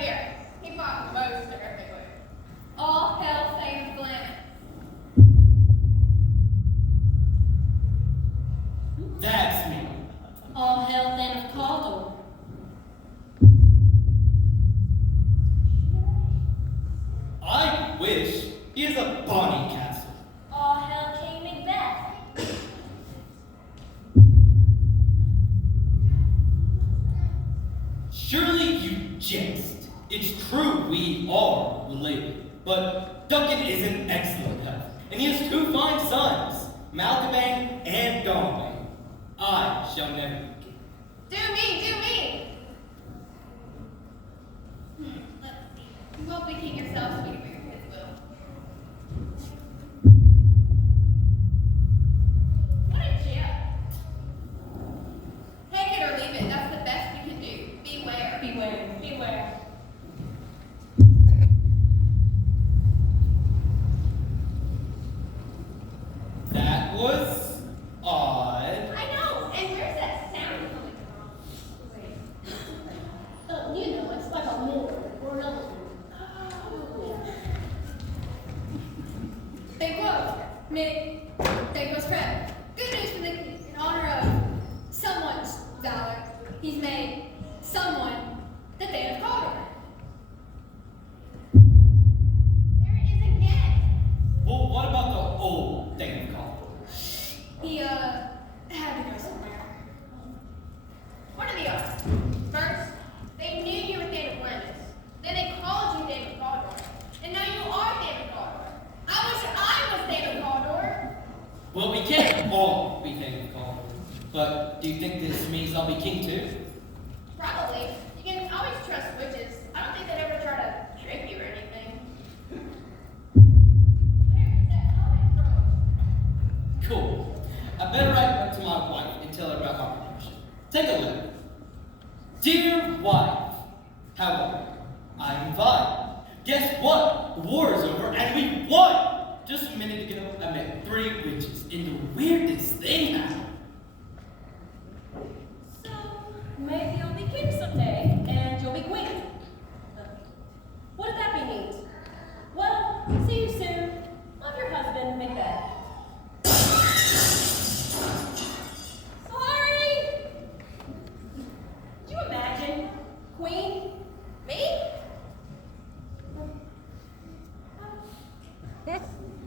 here. He fought most terrifically. All hell famed Glenn. That's me. All hail then of Caldor. I wish he is a bonny castle. All hail King Mcbeth. Surely you jest. It's true we are related, but Duncan is in excellent health, and he has two fine sons, Malcolm and Donway. I shall never forget. Do me. Let's see. You won't be king yourself, sweetie, but your kids will. What a gem. Take it or leave it. That's the best we can do. Beware. Beware. That was odd. I know. And where's that sound coming from? You know, it's like a moor or another. Big quote. Nick, big was Fred. Good news for the in honor of someone's valor. He's made someone the Thane of Cawdor. There it is again. Well, what about the old Thane of Cawdor? He had to go somewhere. What are the odds? First, they knew you were Thane of Landis. Then they called you Thane of Cawdor. And now you are Thane of Cawdor. I wish I was Thane of Cawdor. Well, we can't all be Thane of Cawdor, but do you think this means I'll be king too? Probably. You can always trust witches. I don't think they'd ever try to trick you or anything. Where is that coming from? Cool. I better write back to my wife and tell her about my promotion. Take a look. Dear wife, how are you? I'm fine. Guess what? The war is over and we won! Just a minute ago, I met 3 witches, and the weirdest thing happened. So, maybe you'll be king someday, and you'll be queen. What does that mean? Well, see you soon. I'm your husband, Mcbeth. Sorry! Do you imagine? Queen? Me?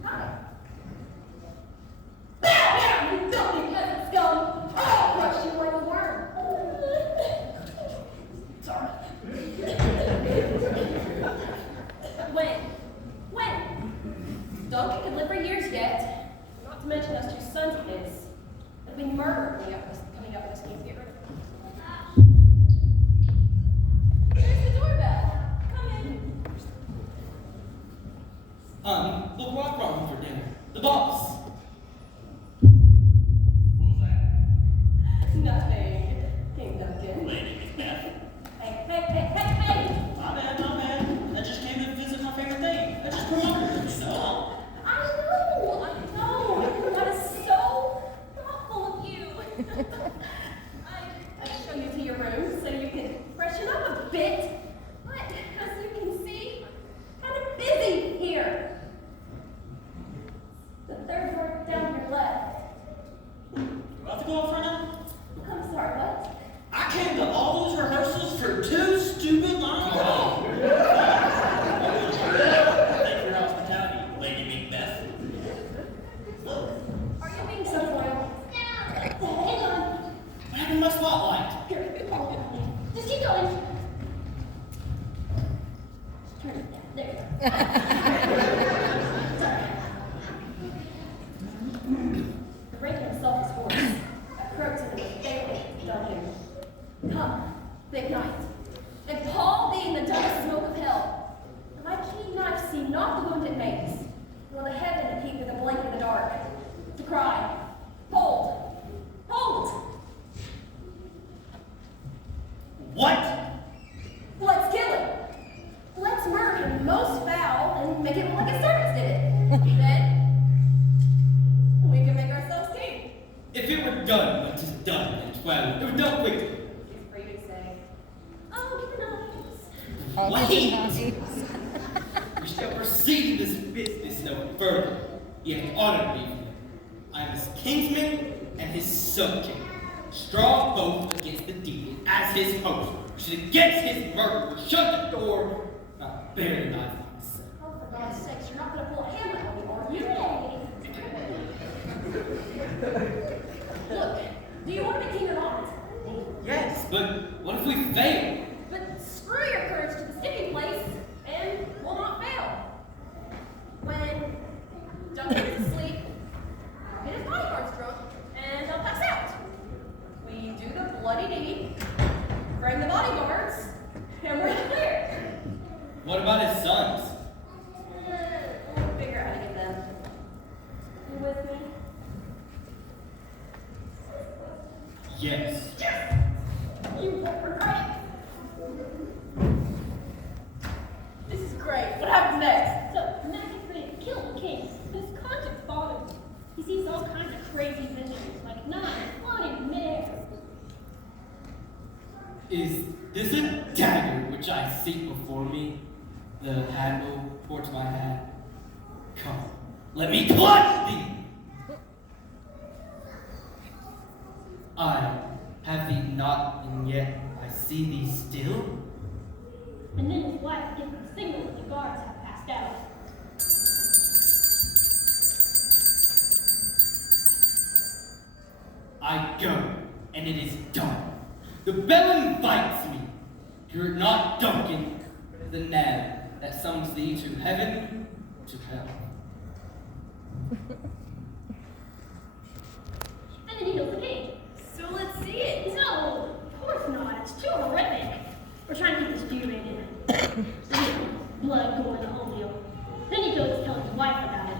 Hi. Bam! You filthy peasant scum! I'll crush you like a worm. Sorry. When? Duncan could live for years yet. Not to mention those 2 sons of his. They'll be murdered coming up with this new get rid of them. There's the doorbell. Come in. Look what I brought home for dinner. The boss. What was that? Nothing. King Duncan. Lady Mcbeth. Hey. My bad. I just came to visit my favorite thing. I just promoted her, you know? I know. That is so thoughtful of you. I show you to your room so you can freshen up a bit. But as you can see, kind of busy here. The 3rd door down your left. Do I have to go up front now? I'm sorry, what? I came to all those rehearsals for 2 stupid lines. Thank you for your hospitality, Lady Mcbeth. Are you being so royal? Hang on. What happened to my spotlight? Here, just keep going. Turn it down. There you go. Sorry. The ranking himself is horse. Approach him with failing Duncan. Come, big night. And Paul being the dullest smoke of hell. And my keen knife see not the wound it makes, nor the heaven to peep with a blink in the dark. To cry, hold, hold. What? Let's kill him. Let's murder him most foul and make it look like his servants did it. Then we can make ourselves king. If it were done, what is done, and well, it was done quickly. It's free to say. Oh, be nice. Wait! We shall proceed this business no further. Ye have honored me. I am his kinsman and his subject. Strong both against the deed as his host. Should against his murderer shut the door, not bear the knife on myself. Oh, for God's sakes, you're not going to pull a Hamlet on me, are you? Look, do you want to be king or not? Yes, but what if we fail? But screw your courage to the sticking place, and we'll not fail. When Duncan is asleep, I'll get his bodyguards drunk, and they'll pass out. We do the bloody deed, bring the bodyguards, and we're in the clear. What about his sons? We'll figure out how to get them. You with me? Yes. Yes! You won't regret it. This is great. What happens next? So, Mac is ready to kill the king, but his conscience bothers him. He sees all kinds of crazy visions, like knives flying in midair. Is this a dagger which I see before me? The handle towards my hand. Come, let me clutch thee! I have thee not, and yet I see thee still. And then his wife gives the signal that the guards have passed out. I go, and it is done. The bell invites me. Hear it not, Duncan, the knell that summons thee to heaven, to hell. And then he kills the king. So let's see it. No, of course not. It's too horrific. We're trying to keep this G-rated. Blood, gore, the whole deal. Then he goes telling his wife about it.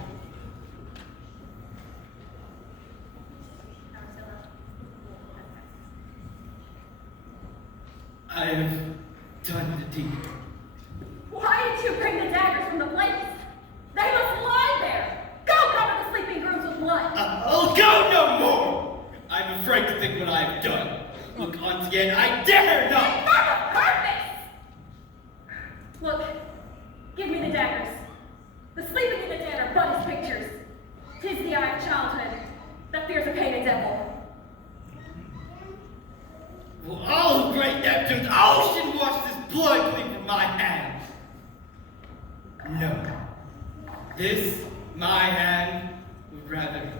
I have done the deed. Why did you bring the daggers from the place? They must lie there. Go cover the sleeping grooms with blood. I'll go no more! I'm afraid to think what I have done. Look once again, I dare not! For the purpose! Look, give me the daggers. The sleeping in the den are but his pictures. 'Tis the eye of childhood that fears a painted devil. Will all great Neptune's ocean wash this blood clean from my hands? No. This, my hand, would rather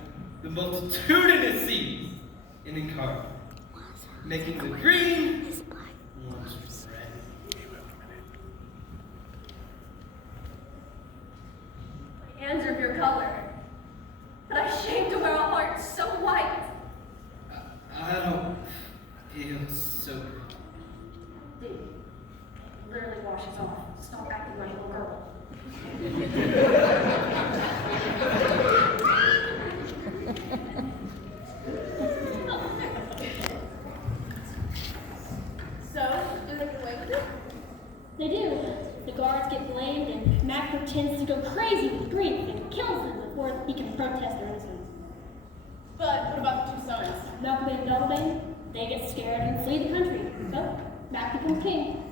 the multitudinous seas in incarnate, making the green one's red. My hands are of your color, but I'm ashamed to wear a heart so white. I don't feel so good. Dude, it literally washes off. Stop acting like a little girl. So, do they get away with it? They do. The guards get blamed, and Mac pretends to go crazy with grief and kills them before he can protest their innocence. But what about the two sons? Mcbeth and Doubleday, they get scared and flee the country. So, Mac becomes king.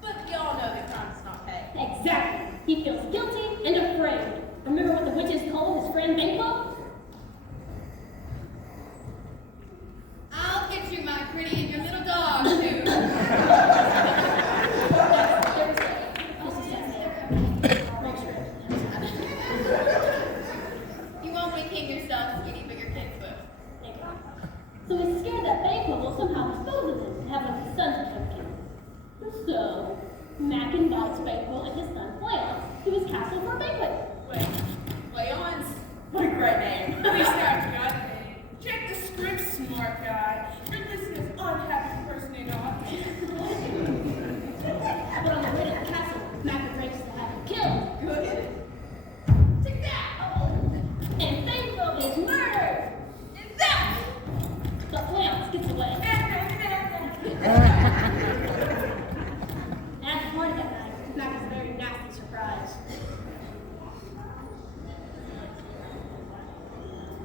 But we all know that crime does not pay. Exactly. He feels guilty and afraid. Remember what the witches told his friend Banquo? I'll get you, my pretty, and your little dog, too. You won't be king yourself, skinny, but your kids will. So he's scared that Banquo will somehow dispose of him and have one of his sons become king. So, Mac invites Banquo and his son Fleance to his castle for a banquet. Wait, Leon's? What a great name. At least that's got a name. Check the script, smart guy. You're listed as unhappy person in office. But on the way to the castle, Mac arranges to have him killed. Good. Take that! And Banquo is murdered! And that! But Fleance gets away. At the party that night, Mac is very nasty surprised.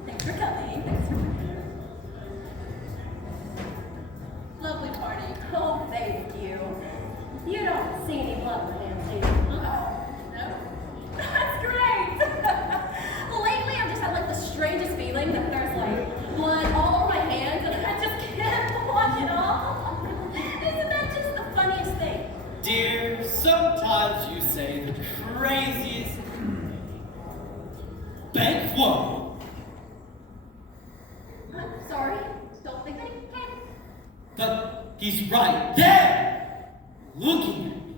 Thanks for coming. Dear, sometimes you say the craziest bank whoa. I'm sorry. Don't think that he can. But he's right there, looking at me,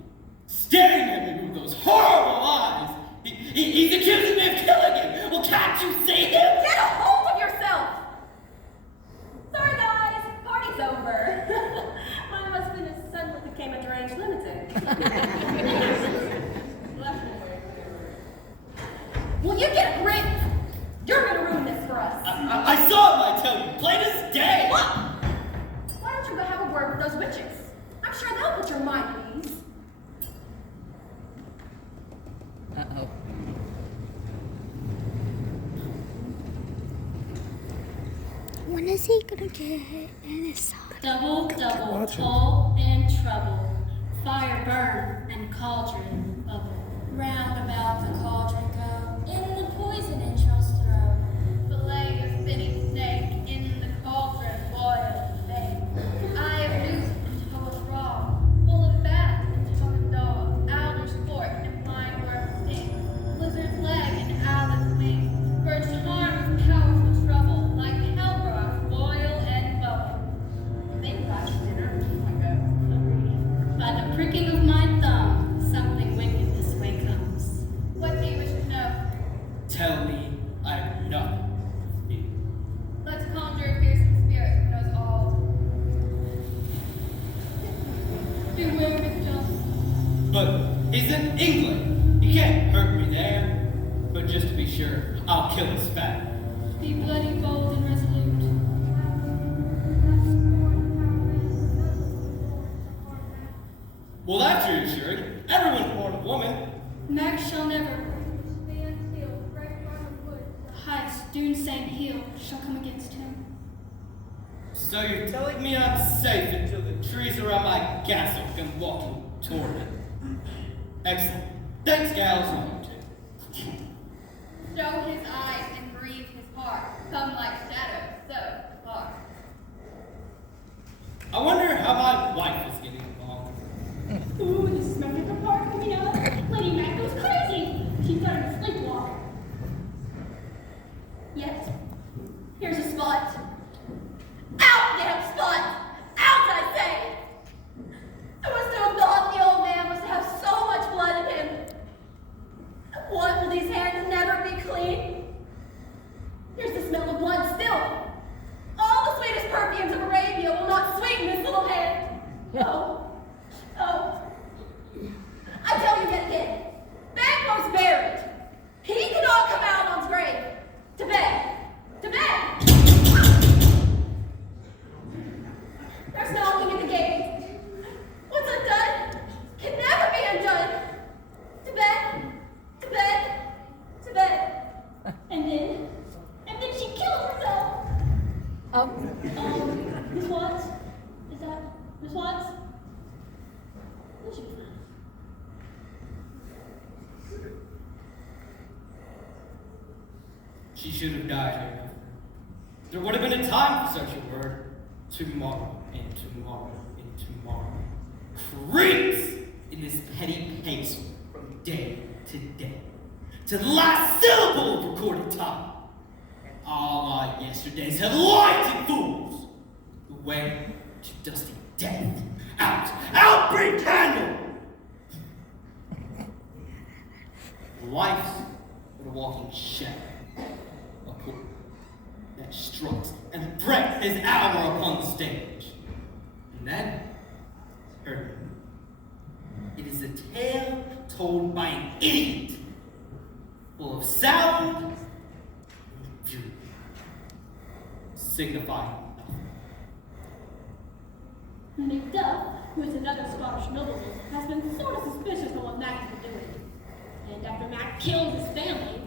staring at me with those horrible eyes. He's accusing me of killing him. Well, can't you see him? Get a hold of yourself! Sorry, guys. Party's over. My husband has suddenly became a deranged lunatic. Will you get a grip? You're gonna ruin this for us. I saw him, I tell you, plain as day. What? Why don't you go have a word with those witches? I'm sure they'll put your mind at ease. Uh-oh. When is he gonna get in his sock? Double, double, toll and trouble. Fire burn and cauldron bubble. Round about the cauldron go, in the poison entrails throw. Fillet of spinning snake, in the cauldron boil and bake. Eye of noose and toe of frog, full of bat and tongue of dog. Owler's fork and flying worm sting. Lizard's leg and owlet's wing. For a charm of powerful trouble, like hell broth, boil and bubble. Think about dinner. By the pricking of my thumb, something wicked this way comes. What do you wish to know? Tell me I'm nothing. Let's conjure a fearsome spirit who knows all. Beware, Mcbeth. But he's in England. He can't hurt me there. But just to be sure, I'll kill his fat. Be bloody, bold, and resolute. Well, that's reassuring. Everyone's born a woman. Max shall never. Highest Doonsang heel shall come against him. So you're telling me I'm safe until the trees around my castle come walking toward it? Excellent. Thanks, gals. Show his eyes and breathe his heart. Come like shadows, so far. I wonder how my wife is getting along. Ooh, this is my favorite part coming up. Lady Mac goes crazy. She's got her sleepwalk. Yet, here's a spot. Out, damn spot! Out, I say! I was to have thought the old man was to have so much blood in him. What, will these hands never be clean? Here's the smell of blood still. All the sweetest perfumes of Arabia will not sweeten this little hand. Oh, oh. I tell you yet again, Banquo's buried. He cannot come out on his grave. To bed. To bed. There's knocking at the gate. What's undone can never be undone. To bed. To bed. To bed. And then she killed herself. Miss Watts? Is that Miss Watts? Where'd she be? She should have died here. There would have been a time for such a word. Tomorrow and tomorrow and tomorrow. Creeps in this petty pace from day to day. To the last syllable of recorded time. All our yesterdays have lied to fools. The way to dusty death. Out, bring candle! Life's but a walking shadow. A poor that struts and breaks his hour upon the stage. And then, her, it is a tale told by an idiot, full of sound and beauty, signifying nothing. Mcbeth, who is another Scottish nobleman, has been sort of suspicious of what Mac has been doing. And after Mac kills his family,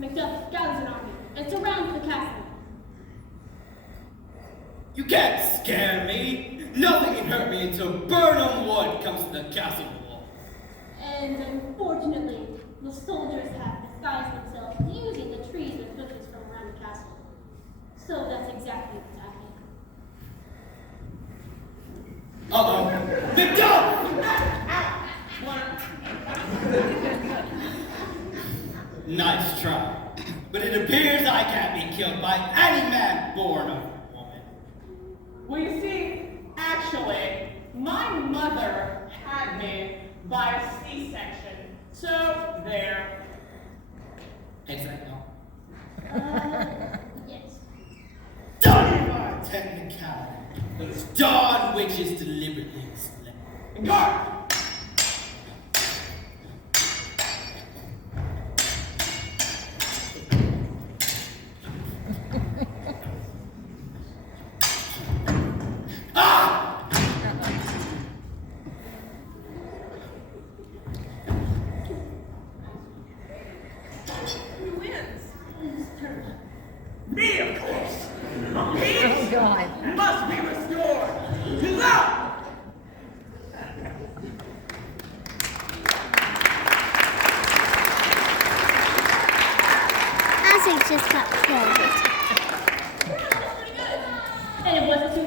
Mcbeth gathers an army and surrounds the castle. You can't scare me. Nothing can hurt me until Burnham Wood comes to the castle wall. And unfortunately, the soldiers have disguised themselves using the trees and bushes from around the castle. So that's exactly what's happening. Uh-oh. Mcbeth! by any man born of a woman. Well, you see, actually, my mother had me by a C-section. So, there. Issac, no. Yes. Don't my technicality. Those darn witches deliberately slept. Guard! Who wins? Me, of course. Peace Oh, God. must be restored. Huzzah! Issac just got killed. And it wasn't too